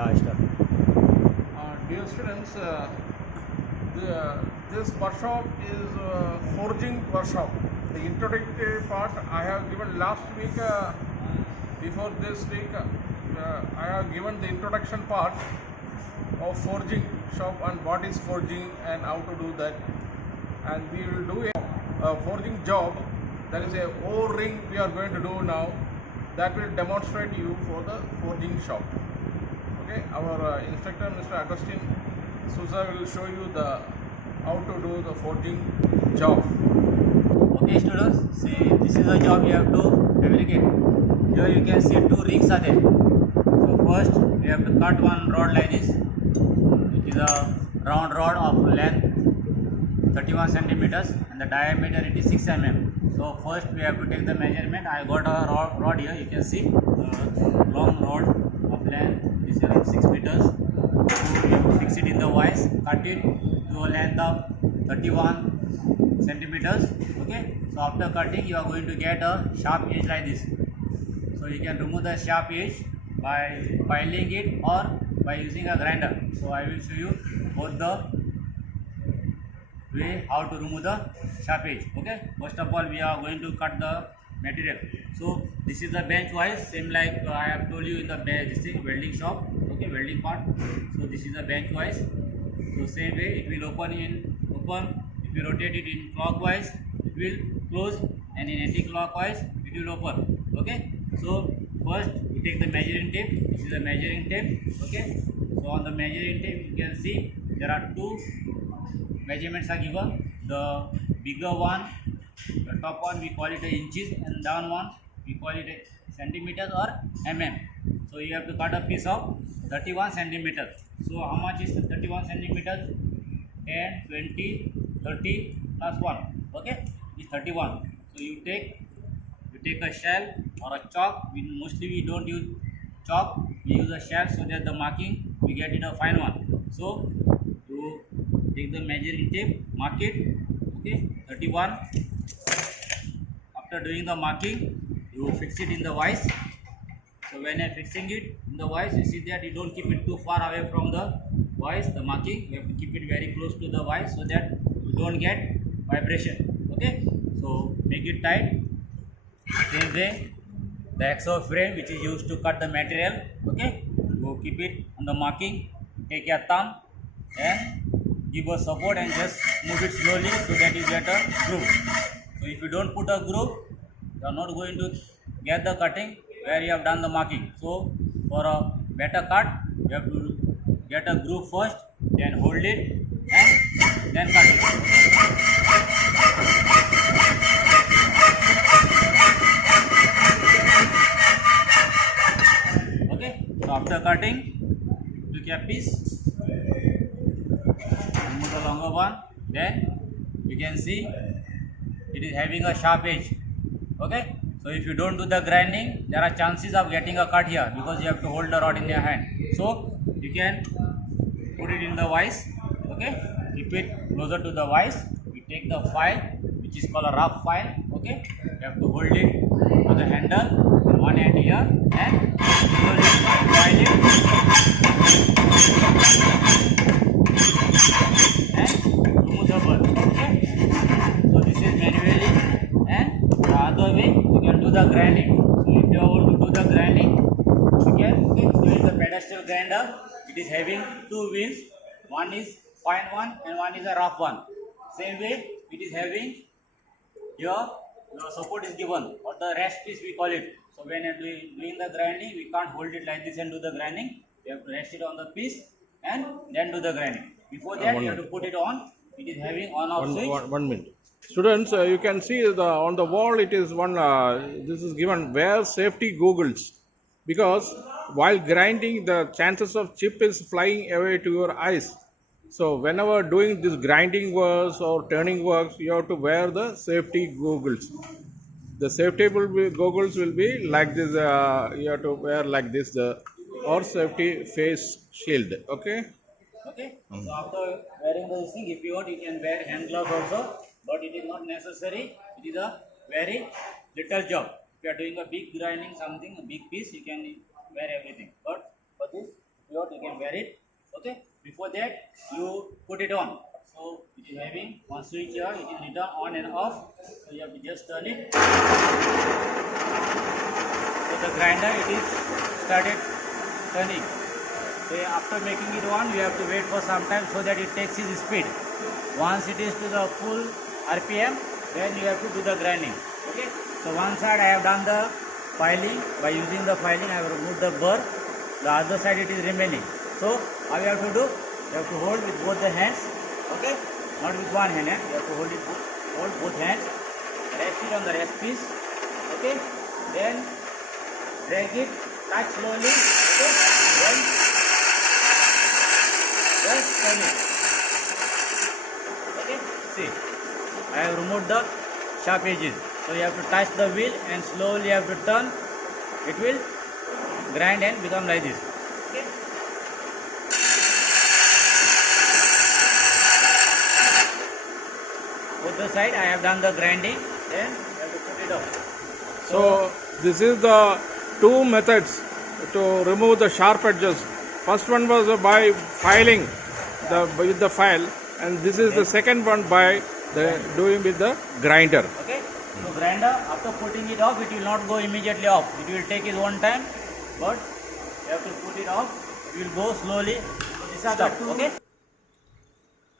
Yeah, start. Dear students, this workshop is forging workshop. The introductory part I have given last week. Before this week, I have given the introduction part of forging shop and what is forging and how to do that. And we will do a forging job. There is a O-ring we are going to do now. That will demonstrate you for the forging shop. Okay, our instructor Mr. Agustin Souza will show you the how to do the forging job. Okay, students, see, this is the job you have to fabricate. Here you can see two rings are there. So first we have to cut one rod like this. It is a round rod of length 31 centimeters and the diameter it is 6 mm. So first we have to take the measurement. I got a rod here. You can see long rod of length is around 6 meters. So we have to fix it in the vise, cut it to a length of 31 centimeters. Okay. So after cutting, you are going to get a sharp edge like this. So you can remove the sharp edge by filing it or by using a grinder. So I will show you both the way how to remove the sharp edge. Okay, first of all we are going to cut the material. So this is the bench wise, same like I have told you in the this thing welding shop. Okay, welding part. So this is the bench wise. So same way it will open. If you rotate it in clockwise it will close, and in anti-clockwise it will open. Okay, so first we take the measuring tape. This is the measuring tape. Okay, so on the measuring tape you can see there are two measurements are given. The bigger one, the top one we call it inches, and down one we call it centimeters or mm. So you have to cut a piece of 31 centimeters. So how much is 31 centimeters? 10, 20, 30 plus 1. Okay, is 31. So you take a shell or a chalk. Mostly we don't use chalk, we use a shell so that the marking we get it a fine one. So you take the measuring tape, mark it. Okay, 31. After doing the marking, you fix it in the vise. So when you're fixing it in the vise, you see that you don't keep it too far away from the vise, the marking. You have to keep it very close to the vise so that you don't get vibration. Okay, so make it tight. Same way, the axle frame which is used to cut the material. Okay, you keep it on the marking. Take your thumb and give a support and just move it slowly so that you get a groove. So if you don't put a groove, you are not going to get the cutting where you have done the marking. So for a better cut, you have to get a groove first, then hold it and then cut it. Okay, so after cutting, take a piece, remove the longer one, then you can see it is having a sharp edge. Okay, so if you don't do the grinding, there are chances of getting a cut here because you have to hold the rod in your hand. So you can put it in the vise. Okay, keep it closer to the vise. You take the file which is called a rough file. Okay, you have to hold it to the handle, one hand here, and slowly file it and remove the burr. Okay, so this is manually, and the other way you can do the grinding. So if you want to do the grinding, you can use the pedestal grinder. It is having two wheels. One is fine one and one is a rough one. Same way it is having here the support is given, or the rest piece we call it. So when you are doing the grinding, we can't hold it like this and do the grinding. You have to rest it on the piece and then do the grinding. Before that you have to put it on. It is having on-off switch. 1 minute. Students, you can see on the wall it is one. This is given wear safety goggles, because while grinding the chances of chip is flying away to your eyes. So whenever doing this grinding works or turning works, you have to wear the safety goggles. The safety goggles will be like this. You have to wear like this, or safety face shield. Okay. Okay, so after wearing those things, if you want, you can wear hand gloves also, but it is not necessary. It is a very little job. If you are doing a big grinding something, a big piece, you can wear everything. But for this, if you want you can wear it. Okay, before that you put it on. So it is having one switch here, it is written on and off. So you have to just turn it. So the grinder it is started turning. So after making it on, you have to wait for some time so that it takes its speed. Once it is to the full RPM, then you have to do the grinding. Okay. So one side I have done the filing. By using the filing, I have removed the burr. The other side it is remaining. So how you have to do? You have to hold with both the hands. Okay. Not with one hand. You have to hold it. Hold both hands. Rest it on the rest piece. Okay. Then drag it. Touch slowly. Okay. Then just turn it. Okay. See. I have removed the sharp edges. So you have to touch the wheel and slowly you have to turn. It will grind and become like this. Okay. Both the side I have done the grinding. Then you have to put it up. So this is the two methods to remove the sharp edges. First one was by filing with the file, and this is the second one by doing with the grinder. Okay. So grinder, after putting it off, it will not go immediately off. It will take its own time, but you have to put it off. It will go slowly. So these are the two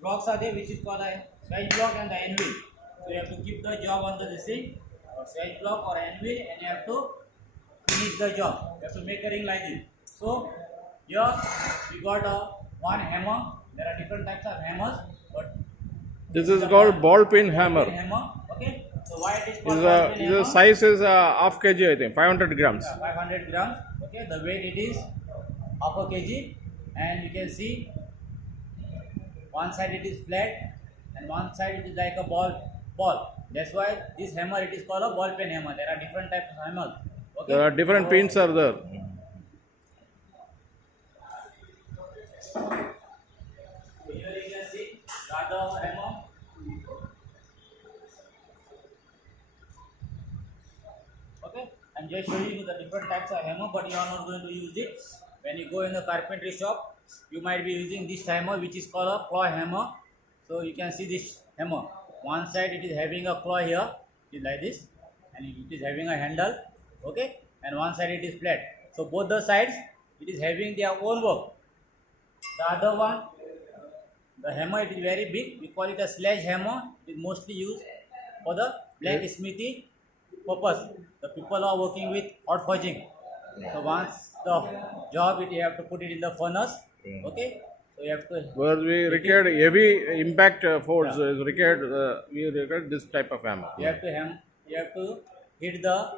blocks are there, which is called a switch block and the anvil. So you have to keep the job on the thing, or switch block or anvil, and you have to finish the job. You have to make a ring like this. So here we got one hammer. There are different types of hammers, but This is called ball pin hammer. Okay. So why it is called ball pin hammer? The size is half kg, I think, 500 grams. 500 grams. Okay. The weight it is half a kg, and you can see one side it is flat and one side it is like a ball. That's why this hammer it is called a ball pin hammer. There are different types of hammers. Okay. There are different pins are there. Here you can see the other hammer. Okay, I'm just showing you the different types of hammer, but you are not going to use it. When you go in the carpentry shop, you might be using this hammer, which is called a claw hammer. So you can see this hammer. One side it is having a claw here, it is like this, and it is having a handle. Okay, and one side it is flat. So both the sides it is having their own work. The other one, the hammer it is very big. We call it a sledgehammer. It is mostly used for the blacksmithy purpose. The people are working with hot forging. So once the job it you have to put it in the furnace. Okay. So you have to. Where we required heavy impact force, we required this type of hammer. You have to You have to hit the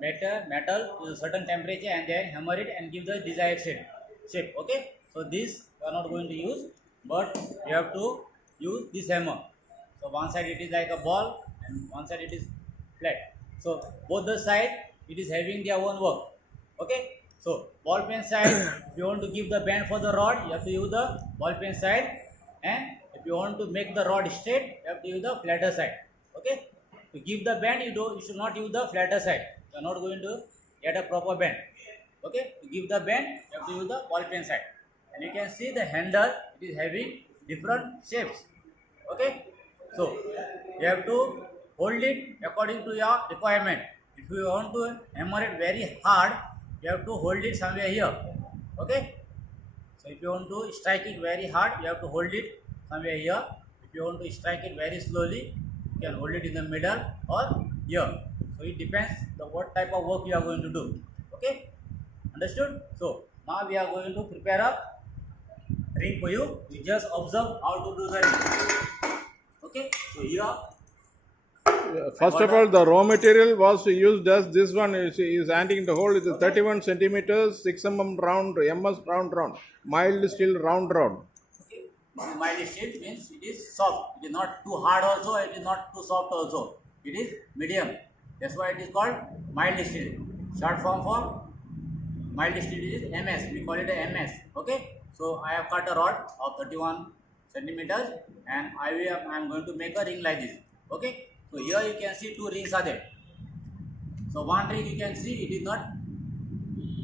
metal to a certain temperature and then hammer it and give the desired shape. Okay. So this you are not going to use, but you have to use this hammer. So one side it is like a ball and one side it is flat. So both the side it is having their own work. Okay. So ball pen side, if you want to give the bend for the rod, you have to use the ball pen side, and if you want to make the rod straight, you have to use the flatter side. Okay. To give the bend, you should not use the flatter side. You are not going to get a proper bend. Okay. To give the bend, you have to use the ball pen side. And you can see the handle, it is having different shapes. Okay. So you have to hold it according to your requirement. If you want to hammer it very hard, you have to hold it somewhere here. Okay. So if you want to strike it very hard, you have to hold it somewhere here. If you want to strike it very slowly, you can hold it in the middle or here. So it depends on what type of work you are going to do. Okay. Understood? So now we are going to prepare a ring for you. You just observe how to do the ring. Okay. So here. First of all, the raw material was used as this one is antique to hold. It is 31 centimeters, 6 mm round, MS round, mild steel round. Okay. Mild steel means it is soft. It is not too hard also. It is not too soft also. It is medium. That's why it is called mild steel. Short form for mild steel is MS. We call it a MS. Okay. So I have cut a rod of 31 centimeters, and I am going to make a ring like this. Okay. So here you can see two rings are there. So one ring you can see it is not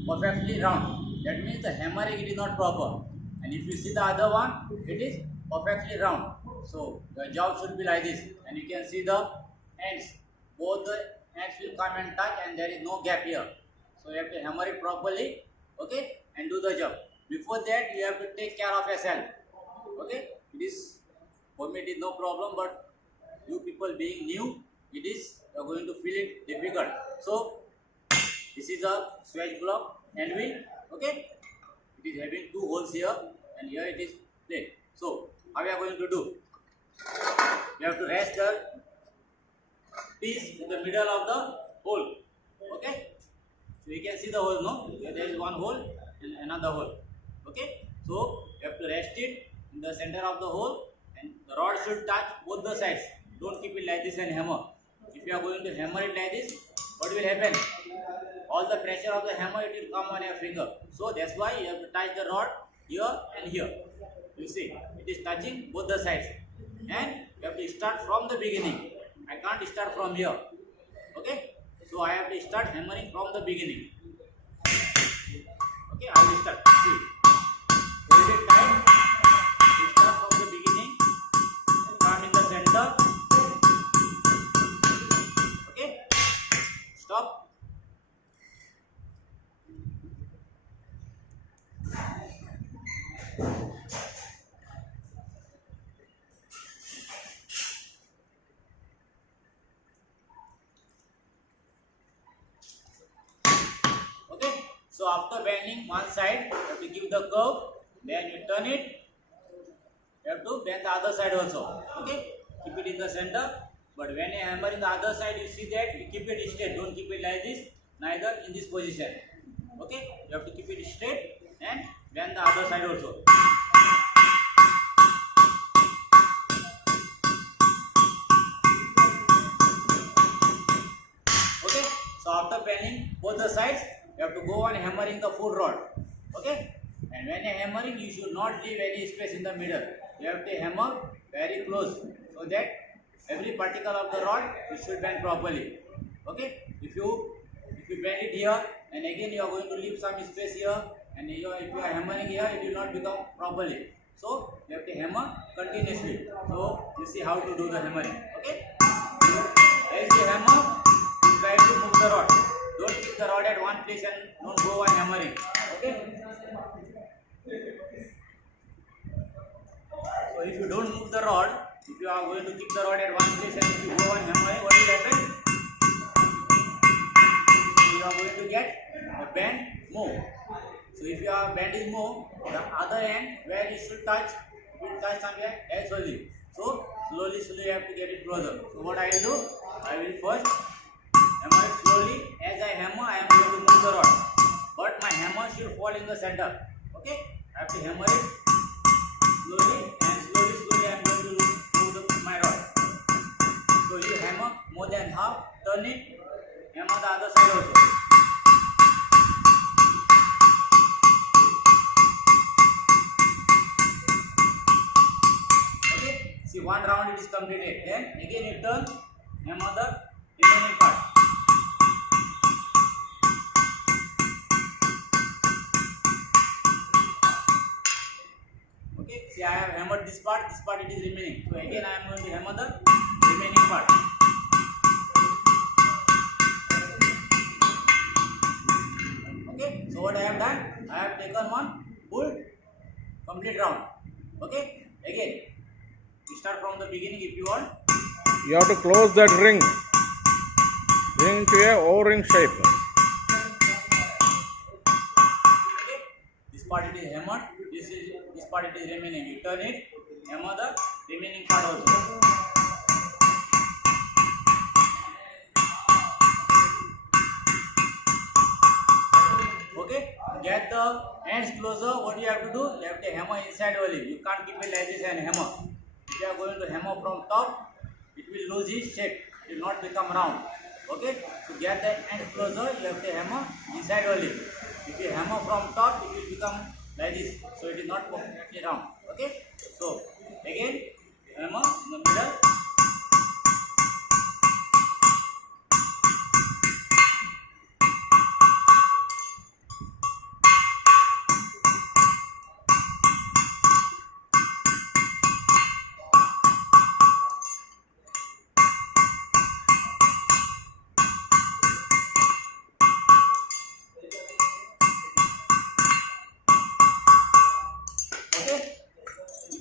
perfectly round. that means the hammering it is not proper. And if you see the other one, it is perfectly round. So the job should be like this, and you can see the ends. Both the ends will come and touch, and there is no gap here. So you have to hammer it properly, okay, and do the job. Before that, you have to take care of yourself. Okay, it is for me it is no problem, but you people being new, it is you are going to feel it difficult. So this is a switch block anvil. Okay, it is having two holes here, and here it is plate. So how we are going to do? You have to rest the piece in the middle of the hole. Okay, so you can see the hole, no? Here there is one hole and another hole. Okay, so you have to rest it in the center of the hole, and the rod should touch both the sides. Don't keep it like this and hammer. If you are going to hammer it like this, what will happen? All the pressure of the hammer it will come on your finger. So that's why you have to touch the rod here and here. You see, it is touching both the sides, and you have to start from the beginning. I can't start from here. Okay, so I have to start hammering from the beginning. Okay, I will start. See, hold it tight. You start from the beginning. Come in the center. Okay, stop. Okay, so after bending one side, you have to give the curve, then you turn it. You have to bend the other side also. Okay, keep it in the center. But when you hammer in the other side, you see that you keep it straight. Don't keep it like this, neither in this position. Okay, you have to keep it straight and bend the other side also. Okay, so after bending both the sides, you have to go on hammering the full rod. Okay, and when you are hammering, you should not leave any space in the middle. You have to hammer very close so that every particle of the rod it should bend properly. Okay, if you bend it here and again you are going to leave some space here, and if you are hammering here, it will not become properly. So you have to hammer continuously. So you see how to do the hammering. Okay, as you hammer, you try to move the rod. Don't keep the rod at one place and don't go on hammering. Okay. So if you don't move the rod, if you are going to keep the rod at one place and if you go on hammering, what will happen? You are going to get a bend more. So if your bend is more, the other end where it should touch, it will touch somewhere else only. So slowly you have to get it closer. So what I will do? I will first hammer it slowly. As I hammer, I am going to move the rod. But my hammer should fall in the center. Okay? I have to hammer it slowly and slowly I am going to move my rod. So you hammer more than half, turn it, hammer the other side also. Okay? See, one round it is completed. Then again you turn, hammer the remaining part. Okay, see I have hammered this part it is remaining. So again I am going to hammer the remaining part. Okay, so what I have done, I have taken one full complete round. Okay, again, you start from the beginning if you want. You have to close that ring to a O-ring shape. Okay, this part it is hammered, this part it is remaining. You turn it, hammer the remaining part also. Okay, to get the ends closer, what you have to do? You have to hammer inside only. You can't keep it like this and hammer. If you are going to hammer from top, it will lose its shape. It will not become round. Okay, to get the ends closer, you have to hammer inside only. If you hammer from top, it will become like this. So it is not perfectly round. Okay, so again, hammer in the middle.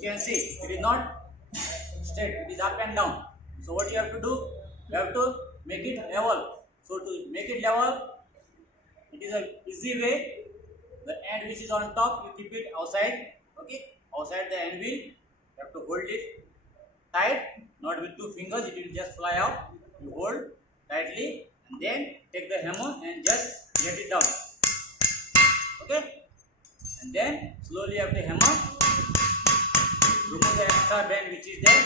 can see it is not straight, it is up and down. So what you have to do, you have to make it level. So to make it level, it is a easy way. The end which is on top, you keep it outside, okay, outside the anvil. You have to hold it tight, not with 2 fingers, it will just fly out. You hold tightly and then take the hammer and just get it down, okay, and then slowly you have to hammer, remove the extra bend which is there,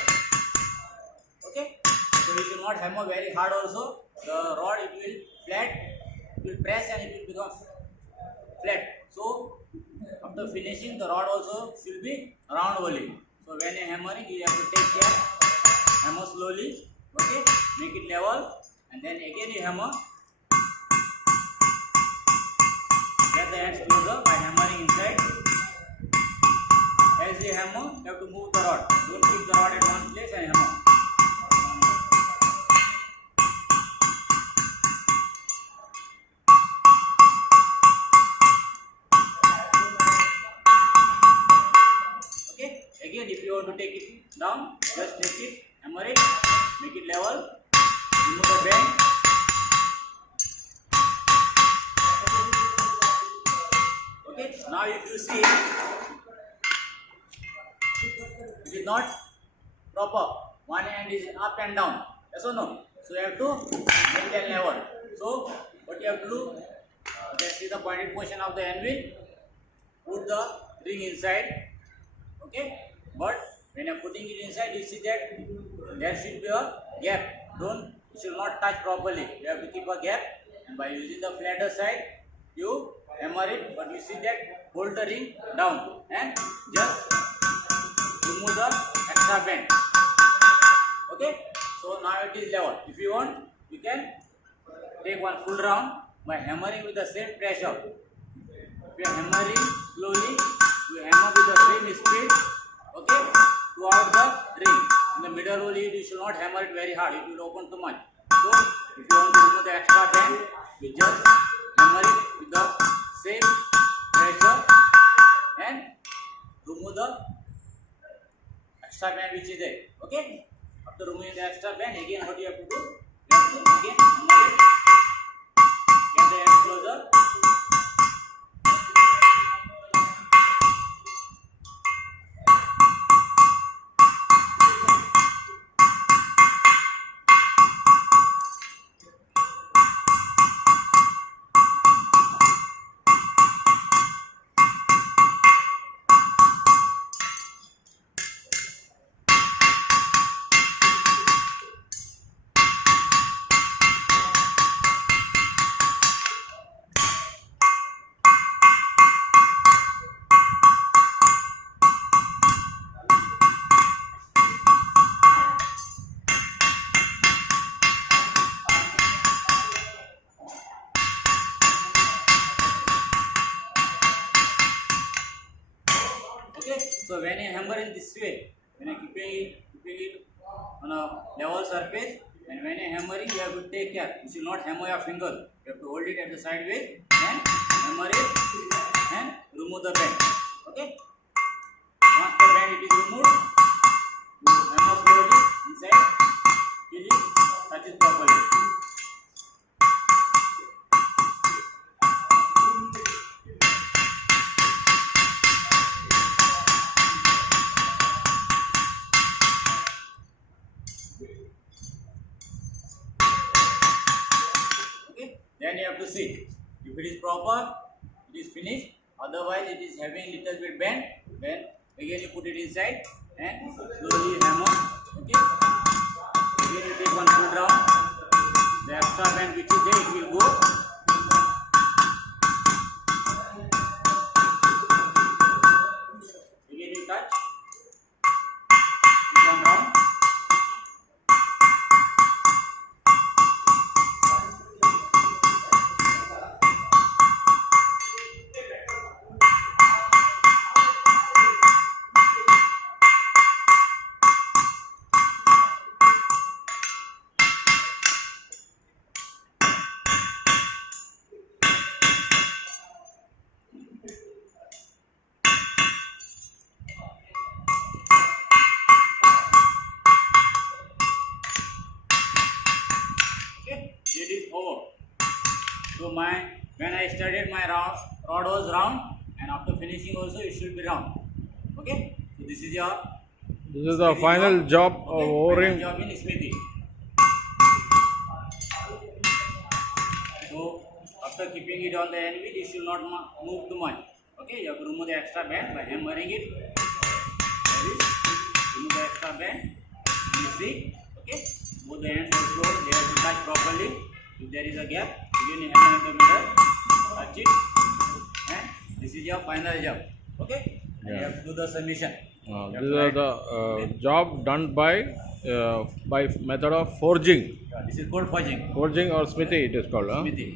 okay. So you should not hammer very hard also, the rod it will flat, it will press and it will become flat. So after finishing, the rod also should be round only. So when you are hammering, you have to take care, hammer slowly, okay, make it level, and then again you hammer, get the ends closer by hammering inside. As you hammer, you have to move the rod, don't keep the rod at one place and hammer. Again, if you want to take it down, just take it, hammer it, make it level, remove the bend. Okay, now if you see, it is not proper, one end is up and down, yes or no? So you have to maintain level. So what you have to do, let's see the pointed portion of the anvil, put the ring inside, okay. But when you are putting it inside, you see that there should be a gap. You should not touch properly. You have to keep a gap, and by using the flatter side, you hammer it. But you see that, hold the ring down and just remove the extra bend. Okay. So now it is level. If you want, you can take one full round by hammering with the same pressure. If you are hammering slowly, you hammer with the same speed. Okay, throughout the ring. In the middle only, you should not hammer it very hard, it will open too much. So if you want to remove the extra bend, you just hammer it with the same pressure and remove the extra bend which is there. Okay, after removing the extra bend, again what you have to do, you have to again hammer it, get the end closer. So when you hammer in this way, when you are keeping it on a level surface, and when you are hammering, you have to take care. You should not hammer your finger. You have to hold it at the sideways and hammer it and remove the bend. Okay. Once the bend it is removed, you hammer slowly inside till it touches properly. Then you have to see if it is proper, it is finished. Otherwise, it is having little bit bend. Then again you put it inside and slowly hammer. Okay. Again you take one full round. The extra bend which is there, it will go. Again you touch. Take one round. rod was round, and after finishing also it should be round. Okay, so this is your This is the final job of final O-ring. job in smithy. So after keeping it on the anvil, it should not move too much. Okay, you have to remove the extra band by hammering it. That is, remove the extra band. You see, okay, both the ends are closed. They have to touch properly. If there is a gap, again hammer in the middle, touch it, and this is your final job. Okay, and you have to do the submission. These are the job done by method of forging. This is called forging. Forging or smithy it is called. Huh? Smithy.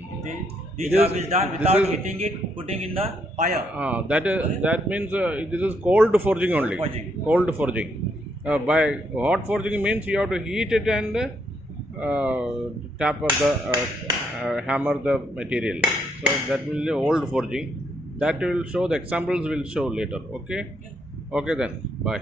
This It job is- is done this without is- hitting it, putting in the fire. That means this is cold forging only. Forging. Cold forging. By hot forging means you have to heat it and hammer the material. So that will be old forging. That will show, the examples will show later. Okay. Okay then. Bye.